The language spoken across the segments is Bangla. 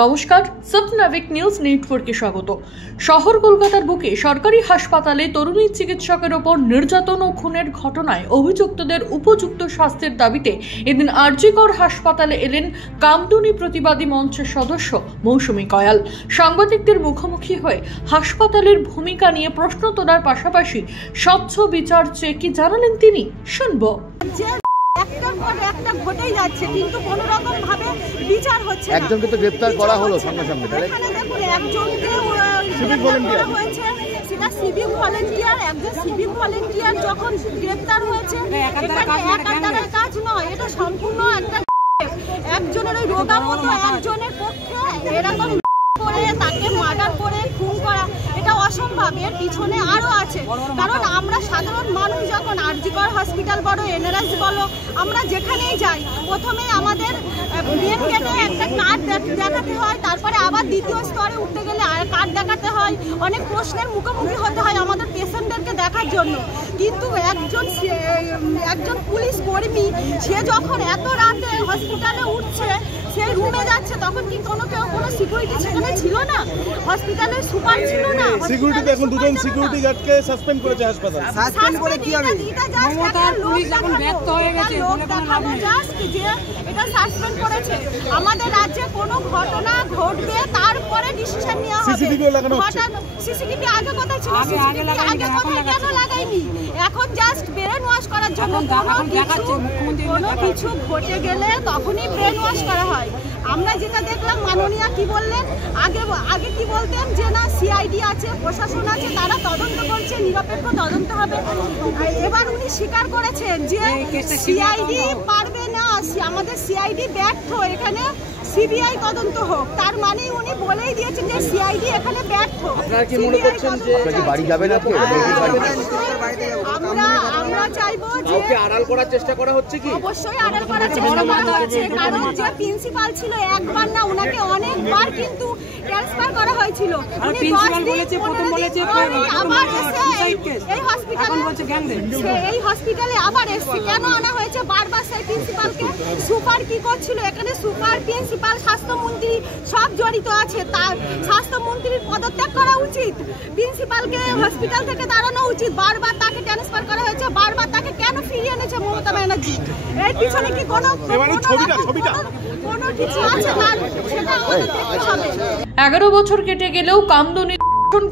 নমস্কার, সফনাভিক নিউজ নেটওয়ার্কে স্বাগত। শহর কলকাতার বুকে সরকারি হাসপাতালে তরুণী চিকিৎসকের ওপর নির্যাতন ও খুনের ঘটনায় অভিযুক্তদের উপযুক্ত শাস্তির দাবিতে এদিন আরজিকর হাসপাতালে এলেন কামদুনি প্রতিবাদী মঞ্চের সদস্য মৌসুমী কয়াল। সাংবাদিকদের মুখোমুখি হয়ে হাসপাতালের ভূমিকা নিয়ে প্রশ্ন তোলার পাশাপাশি স্বচ্ছ বিচার চেয়ে কি জানালেন তিনি, শুনবো। একটার পর একটা ঘটেই যাচ্ছে, কিন্তু কোনো রকম ভাবে বিচার হচ্ছে না। একজনকে তো গ্রেফতার করা হলো সঙ্গে সঙ্গে, এখানে দেখুন একজনকে গ্রেফতার হয়েছে, সেটা সিভিক ভলান্টিয়ার। একজন সিভিক ভলান্টিয়ার যখন গ্রেফতার হয়েছে, একাধারে কাজ নয়, এটা সম্পূর্ণ একটা একজনের ওই রোগা মতো একজনের পক্ষে এরকম করে তাকে মার্ডার করে খুন করা এটা অসম্ভব। এর পিছনে আরো আছে, কারণ আমরা সাধারণ মানুষ যখন আরজিকর হসপিটাল বলো, এনআরএস বলো, আমরা যেখানেই যাই প্রথমে আমাদের মেন গেটে একটা কার্ড দেখাতে হয়, তারপরে আবার দ্বিতীয় স্তরে উঠতে গেলে আর কার্ড দেখাতে হয়। অনেক প্রশ্নের মুখোমুখি হতে হয় আমাদের পেশেন্টদেরকে দেখার জন্য। কিন্তু একজন পুলিশ কর্মী সে যখন এত রাতে হসপিটালে উঠছে, সে রুমে যাচ্ছে, তখন কি কোনো সিকিউরিটি সেখানে ছিল না? হসপিটালের সুপার ছিল না? সিকিউরিটি দেখুন, দুজন সিকিউরিটি গার্ডকে সাসপেন্ড করেছে হাসপাতাল। সাসপেন্ড করে কি হবে? মমতার পুলিশ এখন ব্যর্থ হয়ে গেছে বলে কোনো লাভ নেই। যে এটা সাসপেন্ড করেছে, আমাদের রাজ্যে কোনো ঘটনা ঘটবে তারপরে ডিসিশন নেওয়া হবে। সিসিটিভি লাগানো হচ্ছে। সিসিটিভি আগে কোথায় ছিল? আগে কোথায় কেন লাগাইনি? এখন জাস্ট ব্রেন ওয়াশ করার জন্য কোনো কিছু ঘটে গেলে তখনই ব্রেন ওয়াশ করা হয়। আমরা যেটা দেখলাম, মাননীয়া কি বললেন, আগে কি বলতেন যে না সিআইডি আছে, প্রশাসন আছে, তারা তদন্ত করছে, নিরপেক্ষ তদন্ত হবে। এবার উনি স্বীকার করেছেন যে সিআইডি পারবে না, আমাদের সিআইডি ব্যর্থ, এখানে সিবিআই তদন্ত হোক। তার মানে উনি বলেই দিয়েছেন যে সিআইডি এখানে ব্যর্থ। আপনারা কি মনে করছেন যে বাড়ি যাবেন? আমরা চাইবো যে ওকে আড়াল করার চেষ্টা করা হচ্ছে কি? অবশ্যই আড়াল করার চেষ্টা করা হচ্ছে, কারণ যে প্রিন্সিপাল ছিল একবার না, উনাকে অনেকবার কিন্তু ট্রান্সফার করা হয়েছিল। উনি প্রিন্সিপাল বলেছে, প্রথম বলেছে আবার এসে এই হসপিটালে আবার এসে কেন আনা হয়েছে বারবার সেই প্রিন্সিপালকে? সুপার কি করছিল এখানে? সুপার, প্রিন্সিপাল, স্বাস্থ্যমন্ত্রী সব জড়িত আছে। তার স্বাস্থ্যমন্ত্রীর পদত্যাগ করা উচিত, প্রিন্সিপালকে হসপিটাল থেকে দাঁড়ানো উচিত। বারবার তাকে ট্রান্সফার করা হয়েছে, বারবার তাকে কেন ফিরিয়ে এনেছে মমতা ব্যানার্জি? এর পিছনে কি কোনো কিছু আছে? তার সেটা আমাদের দেখতে হবে। 11 বছর কেটে গেলেও কামদুনি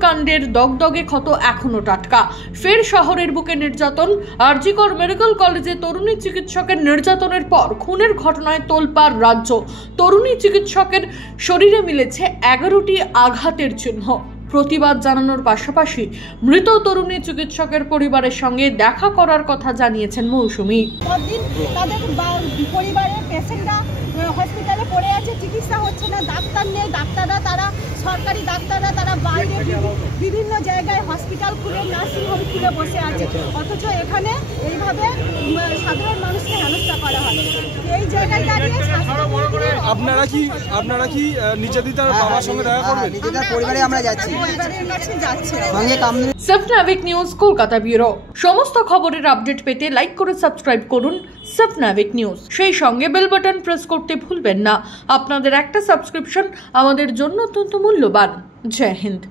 কাণ্ডের দগদগে ক্ষত এখনো টাটকা। ফের শহরের বুকে নির্যাতন। আরজিকর মেডিকেল কলেজে তরুণী চিকিৎসকের নির্যাতনের পর খুনের ঘটনায় তোলপাড় রাজ্য। তরুণী চিকিৎসকের শরীরে মিলেছে 11টি আঘাতের চিহ্ন। প্রতিবাদ জানানোর পাশাপাশি মৃত তরুণী চিকিৎসকের পরিবারের সঙ্গে দেখা করার কথা জানিয়েছেন মৌসুমী। তাদের পরিবারের পেশেন্টরা হসপিটালে পড়ে আছে, চিকিৎসা হচ্ছে না, ডাক্তার নেই, ডাক্তাররা তারা সরকারি ডাক্তাররা তারা বাইরে বিভিন্ন জায়গায় হসপিটাল খুলে, নার্সিং হোম খুলে বসে আছে, অথচ এখানে এইভাবে সাধারণ মানুষকে হেনস্থা করা হয়। এই জায়গায় দাঁড়িয়ে আপনারা কি নির্যাতিতার বাবার সঙ্গে দেখা করবেন? পরিবারে আমরা যাচ্ছি, পরিবারের কাছে যাচ্ছি। সফনাভিক নিউজ কলকাতা ব্যুরো। সমস্ত খবরের আপডেট পেতে লাইক করে সাবস্ক্রাইব করুন সফনাভিক নিউজ। সেই সঙ্গে বেল বাটন প্রেস করতে ভুলবেন না। আপনাদের একটা সাবস্ক্রিপশন আমাদের জন্য অত্যন্ত মূল্যবান। জয় হিন্দ।